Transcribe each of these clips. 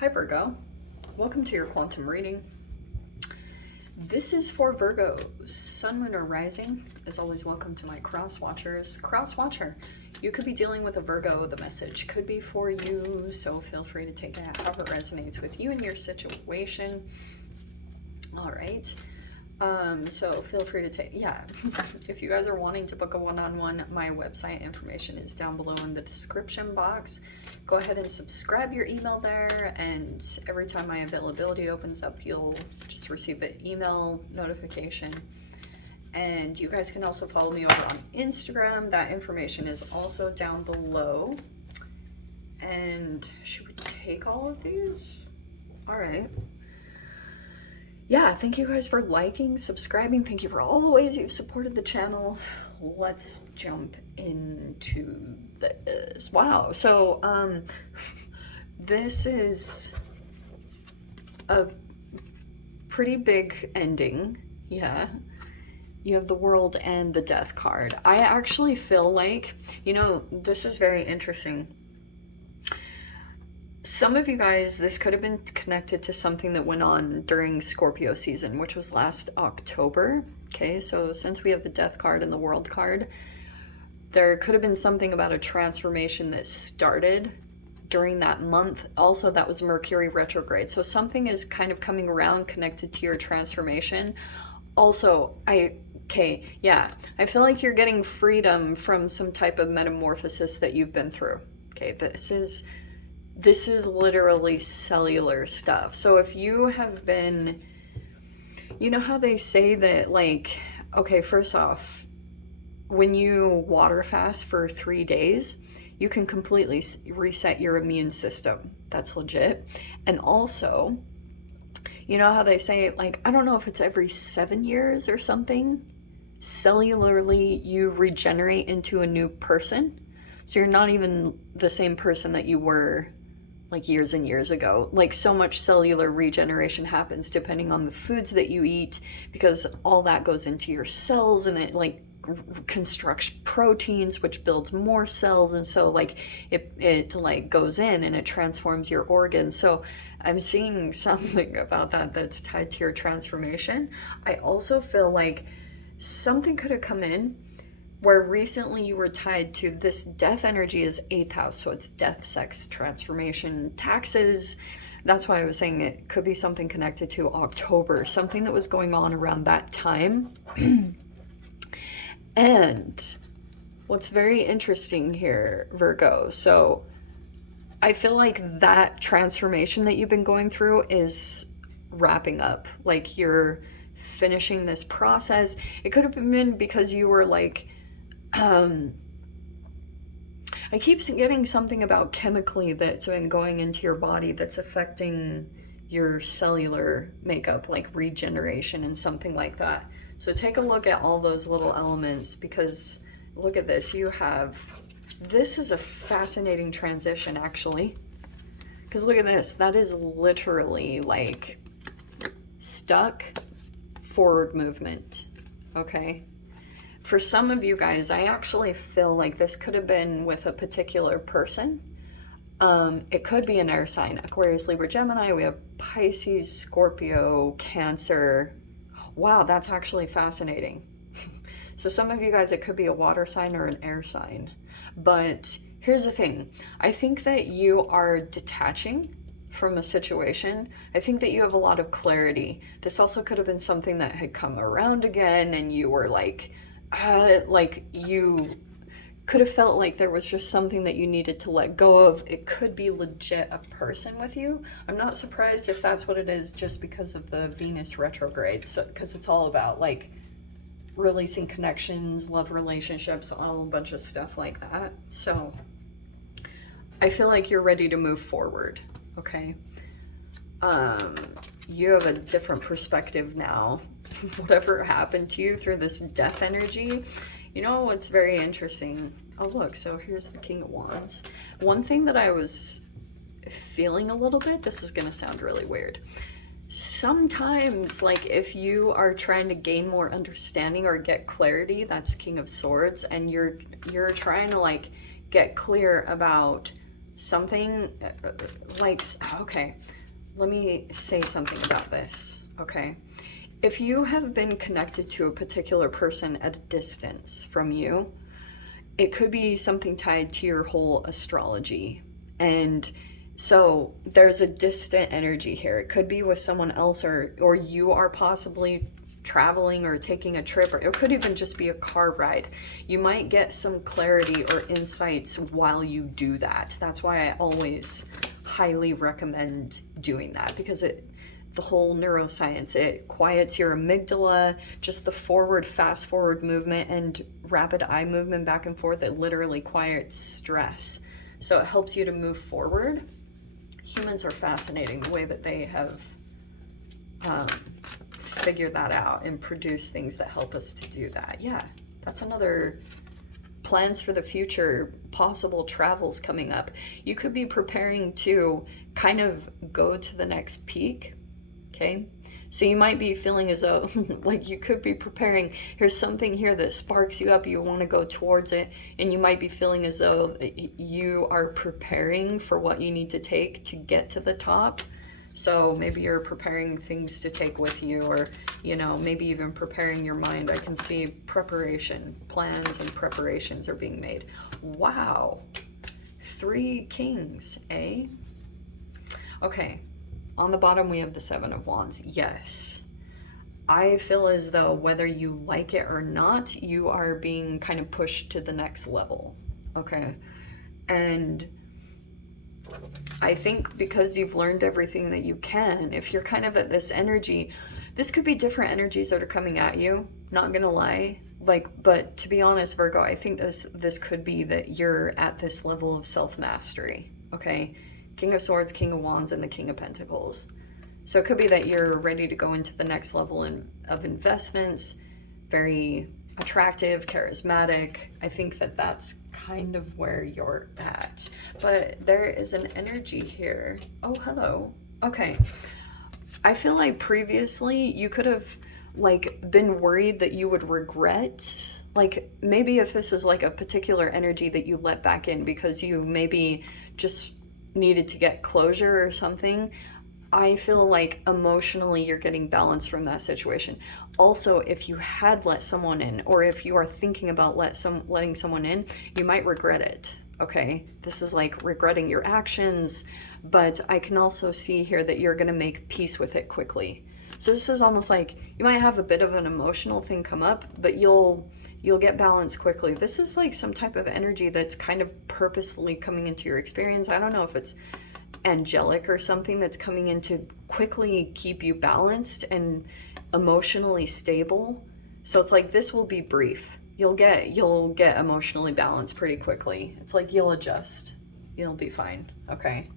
Hi Virgo, welcome to your quantum reading. This is for Virgo, Sun, Moon, or Rising. As always, welcome to my cross watchers. Cross watcher, you could be dealing with a Virgo. The message could be for you, so feel free to take it however it resonates with you and your situation. All right. So feel free to take, if you guys are wanting to book a one-on-one, my website information is down below in the description box. Go ahead and subscribe your email there, and every time my availability opens up, you'll just receive an email notification. And you guys can also follow me over on Instagram. That information is also down below. And should we take all of these? All right. Yeah, thank you guys for liking, subscribing. Thank you for all the ways you've supported the channel. Let's jump into this. Wow. So, this is a pretty big ending. Yeah. You have the World and the Death card. I actually feel like, this is very interesting. Some of you guys, this could have been connected to something that went on during Scorpio season, which was last October. Okay, so since we have the Death card and the World card, there could have been something about a transformation that started during that month. Also, that was Mercury retrograde. So something is kind of coming around connected to your transformation. Also, I feel like you're getting freedom from some type of metamorphosis that you've been through. Okay, this is literally cellular stuff. So if you have been, you know how they say that, like, okay, first off, when you water fast for 3 days, you can completely reset your immune system. That's legit. And also, you know how they say, like, I don't know if it's every 7 years or something, cellularly you regenerate into a new person. So you're not even the same person that you were like years and years ago. Like, so much cellular regeneration happens depending on the foods that you eat, because all that goes into your cells and it like constructs proteins, which builds more cells, and so like it like goes in and it transforms your organs. So I'm seeing something about that that's tied to your transformation. I also feel like something could have come in where recently you were tied to this death energy is 8th house. So it's death, sex, transformation, taxes. That's why I was saying it could be something connected to October, something that was going on around that time. And what's very interesting here, Virgo, so I feel like that transformation that you've been going through is wrapping up. Like, you're finishing this process. It could have been because you were like, I keep getting something about chemically that's been going into your body that's affecting your cellular makeup, like regeneration and something like that. So take a look at all those little elements, because look at this. This is a fascinating transition, actually. Because look at this. That is literally like stuck forward movement. Okay. For some of you guys, I actually feel like this could have been with a particular person. It could be an air sign: Aquarius, Libra, Gemini. We have Pisces, Scorpio, Cancer. Wow, that's actually fascinating. So some of you guys, it could be a water sign or an air sign. But here's the thing. I think that you are detaching from a situation. I think that you have a lot of clarity. This also could have been something that had come around again, and you were like you could have felt like there was just something that you needed to let go of. It could be legit a person with you. I'm not surprised if that's what it is, just because of the Venus retrograde. So, because it's all about like releasing connections, love relationships, all a bunch of stuff like that. So I feel like you're ready to move forward. Okay. You have a different perspective now. Whatever happened to you through this death energy, you know what's very interesting? Oh, look, so here's the King of Wands. One thing that I was feeling a little bit, this is gonna sound really weird. Sometimes, like, if you are trying to gain more understanding or get clarity, that's King of Swords, and you're trying to like get clear about something like, okay, let me say something about this, okay? If you have been connected to a particular person at a distance from you, it could be something tied to your whole astrology. And so there's a distant energy here. It could be with someone else, or you are possibly traveling or taking a trip, or it could even just be a car ride. You might get some clarity or insights while you do that. That's why I always highly recommend doing that, because the whole neuroscience, it quiets your amygdala, just the fast forward movement and rapid eye movement back and forth. It literally quiets stress. So it helps you to move forward. Humans are fascinating the way that they have figured that out and produce things that help us to do that. Yeah, that's another plans for the future, possible travels coming up. You could be preparing to kind of go to the next peak. Okay, so you might be feeling as though like you could be preparing, here's something here that sparks you up, you want to go towards it, and you might be feeling as though you are preparing for what you need to take to get to the top. So maybe you're preparing things to take with you, or, you know, maybe even preparing your mind. I can see preparation, plans and preparations are being made. Wow, 3 kings, eh? Okay. On the bottom, we have the 7 of Wands. Yes. I feel as though whether you like it or not, you are being kind of pushed to the next level. Okay. And I think because you've learned everything that you can, if you're kind of at this energy, this could be different energies that are coming at you. Not gonna lie. But to be honest, Virgo, I think this could be that you're at this level of self-mastery. Okay. King of Swords, King of Wands, and the King of Pentacles. So it could be that you're ready to go into the next level of investments, very attractive, charismatic. I think that that's kind of where you're at. But there is an energy here. Oh, hello. Okay. I feel like previously you could have like been worried that you would regret, like maybe if this is like a particular energy that you let back in because you maybe just needed to get closure or something. I feel like emotionally you're getting balance from that situation. Also, if you had let someone in, or if you are thinking about letting someone in, you might regret it. Okay, this is like regretting your actions, but I can also see here that you're gonna make peace with it quickly. So this is almost like you might have a bit of an emotional thing come up, but you'll get balance quickly. This is like some type of energy that's kind of purposefully coming into your experience. I don't know if it's angelic or something that's coming in to quickly keep you balanced and emotionally stable. So it's like this will be brief. You'll get emotionally balanced pretty quickly. It's like you'll adjust. You'll be fine. Okay.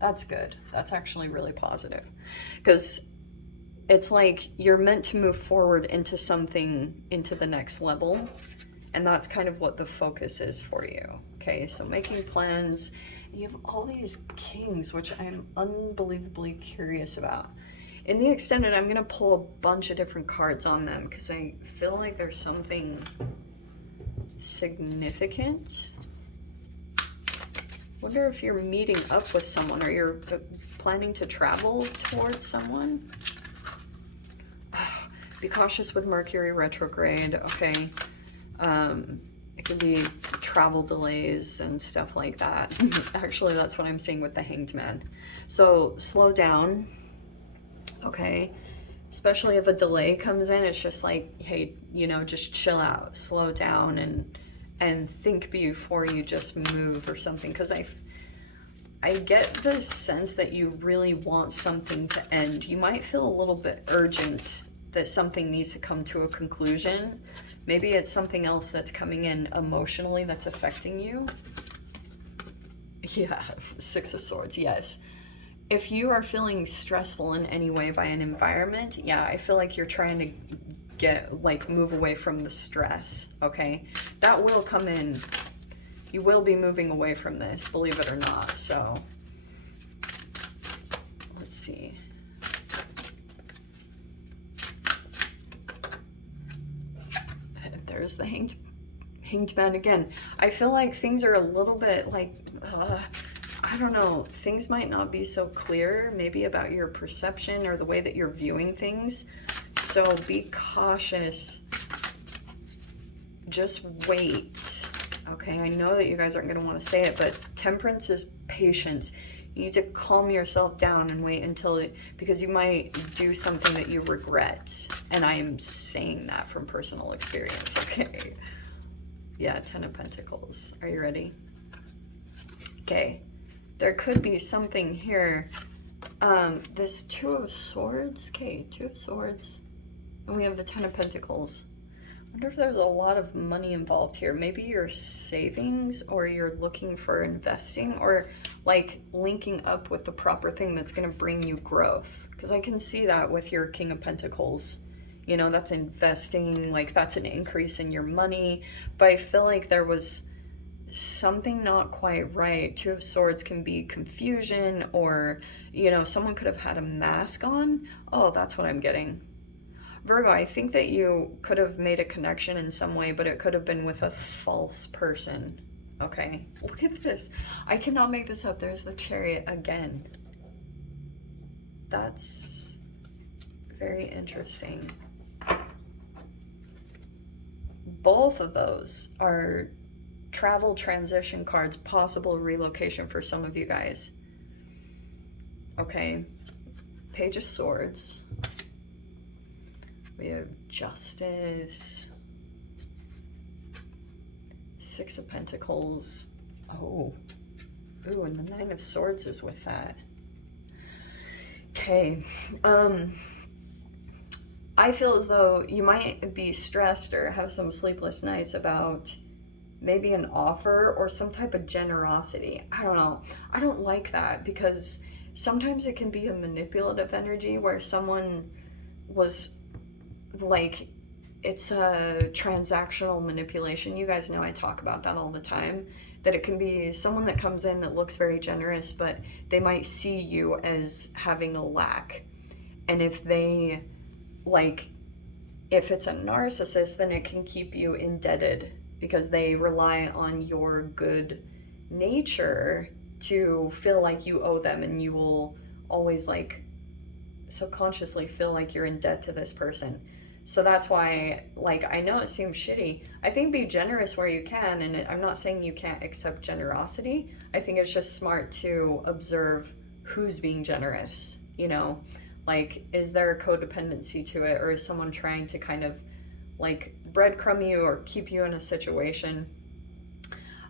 That's good. That's actually really positive. Because it's like you're meant to move forward into something, into the next level. And that's kind of what the focus is for you. Okay, so making plans. You have all these kings, which I'm unbelievably curious about. In the extended, I'm going to pull a bunch of different cards on them because I feel like there's something significant. Wonder if you're meeting up with someone or you're planning to travel towards someone. Be cautious with Mercury retrograde. Okay. It could be travel delays and stuff like that. Actually, that's what I'm seeing with the Hanged Man. So slow down. Okay. Especially if a delay comes in, it's just like, hey, you know, just chill out, slow down, and think before you just move or something. Because I get the sense that you really want something to end. You might feel a little bit urgent that something needs to come to a conclusion. Maybe it's something else that's coming in emotionally that's affecting you. Yeah, 6 of Swords, yes. If you are feeling stressful in any way by an environment, yeah, I feel like you're trying to move away from the stress, okay? That will come in. You will be moving away from this, believe it or not. So, let's see. There's the hanged man again. I feel like things are a little bit like, I don't know, things might not be so clear, maybe about your perception or the way that you're viewing things. So be cautious. Just wait. Okay, I know that you guys aren't going to want to say it, but temperance is patience. You need to calm yourself down and wait until it, because you might do something that you regret. And I am saying that from personal experience, okay? Yeah, 10 of Pentacles. Are you ready? Okay. There could be something here. This 2 of Swords. Okay, 2 of Swords. And we have the 10 of Pentacles. I wonder if there's a lot of money involved here. Maybe your savings, or you're looking for investing, or like linking up with the proper thing that's going to bring you growth. Because I can see that with your King of Pentacles. You know, that's investing, like that's an increase in your money. But I feel like there was something not quite right. 2 of Swords can be confusion, or, you know, someone could have had a mask on. Oh, that's what I'm getting. Virgo, I think that you could have made a connection in some way, but it could have been with a false person. Okay, look at this. I cannot make this up. There's the Chariot again. That's very interesting. Both of those are travel transition cards, possible relocation for some of you guys. Okay, Page of Swords. We have Justice. 6 of Pentacles. Oh. Ooh, and the 9 of Swords is with that. Okay. I feel as though you might be stressed or have some sleepless nights about maybe an offer or some type of generosity. I don't know. I don't like that, because sometimes it can be a manipulative energy where someone was like, it's a transactional manipulation. You guys know I talk about that all the time, that it can be someone that comes in that looks very generous, but they might see you as having a lack. And if they, like, if it's a narcissist, then it can keep you indebted because they rely on your good nature to feel like you owe them, and you will always like subconsciously feel like you're in debt to this person. So that's why, like, I know it seems shitty. I think be generous where you can, and I'm not saying you can't accept generosity. I think it's just smart to observe who's being generous, you know? Like, is there a codependency to it, or is someone trying to kind of, like, breadcrumb you or keep you in a situation?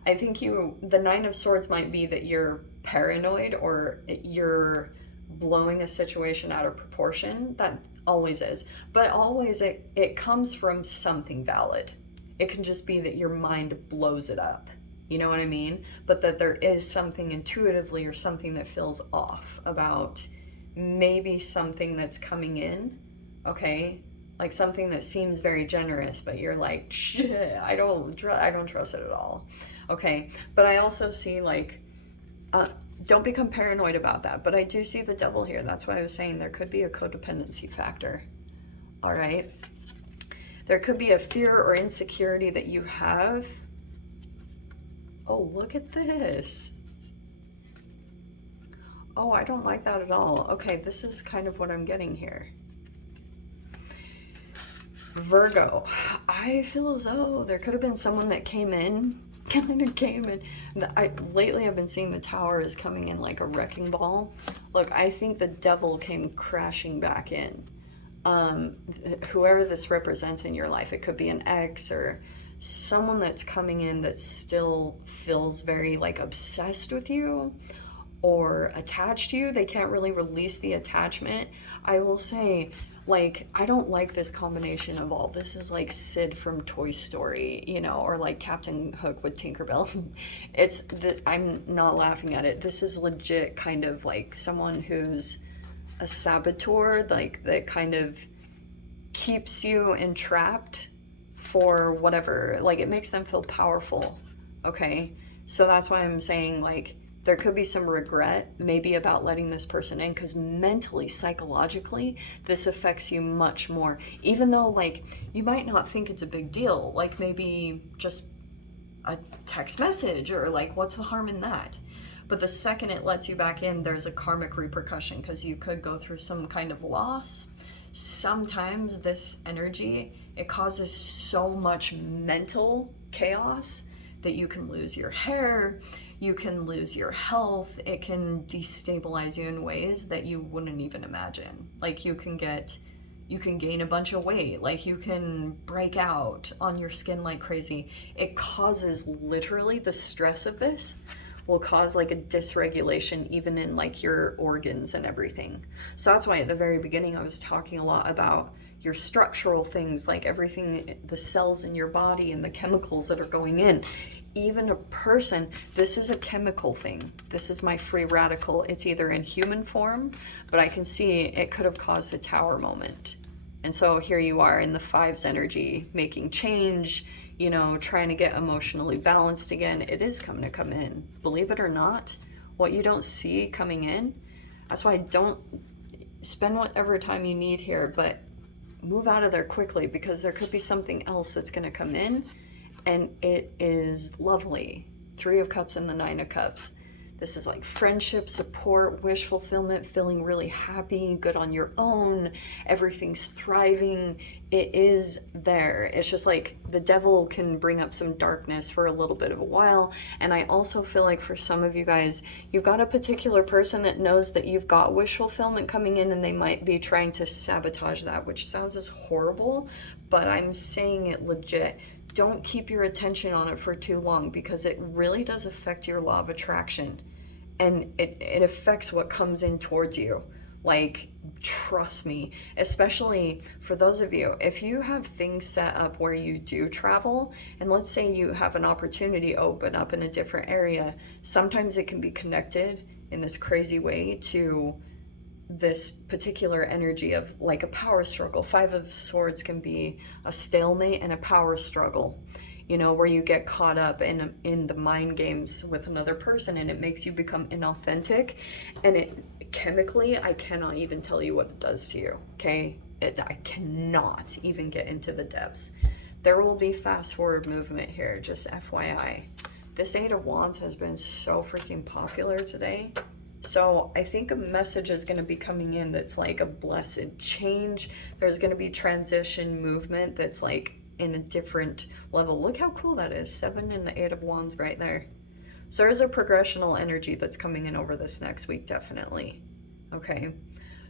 I think the 9 of Swords might be that you're paranoid, or you're blowing a situation out of proportion. That always is, but always it comes from something valid. It can just be that your mind blows it up, you know what I mean? But that there is something intuitively or something that feels off about maybe something that's coming in, okay? Like something that seems very generous, but you're like, shit, I don't trust it at all. Okay, but I also see like don't become paranoid about that, but I do see the Devil here. That's why I was saying there could be a codependency factor. All right. There could be a fear or insecurity that you have. Oh, look at this. Oh, I don't like that at all. Okay, this is kind of what I'm getting here. Virgo, I feel as though there could have been someone that came in. Lately I've been seeing the Tower is coming in like a wrecking ball. Look, I think the Devil came crashing back in. Whoever this represents in your life, it could be an ex or someone that's coming in that still feels very like obsessed with you or attached to you. They can't really release the attachment. I will say, like, I don't like this combination of all. This is like Sid from Toy Story, you know, or like Captain Hook with Tinkerbell. I'm not laughing at it. This is legit kind of like someone who's a saboteur, like that kind of keeps you entrapped for whatever. Like, it makes them feel powerful, okay? So that's why I'm saying, like, there could be some regret maybe about letting this person in, because mentally, psychologically, this affects you much more. Even though, like, you might not think it's a big deal, like maybe just a text message or like, what's the harm in that? But the second it lets you back in, there's a karmic repercussion because you could go through some kind of loss. Sometimes this energy, it causes so much mental chaos that you can lose your hair, you can lose your health, it can destabilize you in ways that you wouldn't even imagine. Like you can gain a bunch of weight, like you can break out on your skin like crazy. It causes, literally, the stress of this will cause like a dysregulation even in like your organs and everything. So that's why at the very beginning I was talking a lot about your structural things, like everything, the cells in your body and the chemicals that are going in. Even a person, this is a chemical thing. This is my free radical. It's either in human form, but I can see it could have caused a tower moment. And so here you are in the fives energy, making change, you know, trying to get emotionally balanced again. It is coming to come in. Believe it or not, what you don't see coming in, that's why don't spend whatever time you need here, but move out of there quickly, because there could be something else that's going to come in, and it is lovely. 3 of Cups and the 9 of Cups. This is like friendship, support, wish fulfillment, feeling really happy, good on your own, everything's thriving. It is there. It's just like the devil can bring up some darkness for a little bit of a while. And I also feel like for some of you guys, you've got a particular person that knows that you've got wish fulfillment coming in, and they might be trying to sabotage that, which sounds as horrible, but I'm saying it legit. Don't keep your attention on it for too long, because it really does affect your law of attraction, and it affects what comes in towards you. Like, trust me, especially for those of you, if you have things set up where you do travel, and let's say you have an opportunity open up in a different area, sometimes it can be connected in this crazy way to this particular energy of like a power struggle. 5 of Swords can be a stalemate and a power struggle, you know, where you get caught up in the mind games with another person, and it makes you become inauthentic, and it chemically, I cannot even tell you what it does to you, okay? I cannot even get into the depths. There will be fast forward movement here, just FYI. This 8 of Wands has been so freaking popular today. So I think a message is going to be coming in that's like a blessed change. There's going to be transition movement that's like in a different level. Look how cool that is. 7 and the 8 of Wands right there. So there's a progressional energy that's coming in over this next week, definitely. Okay.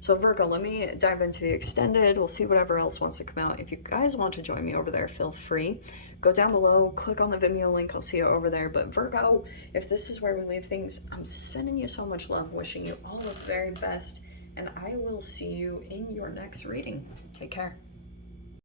So Virgo, let me dive into the extended. We'll see whatever else wants to come out. If you guys want to join me over there, feel free. Go down below, click on the Vimeo link. I'll see you over there. But Virgo, if this is where we leave things, I'm sending you so much love, wishing you all the very best, and I will see you in your next reading. Take care.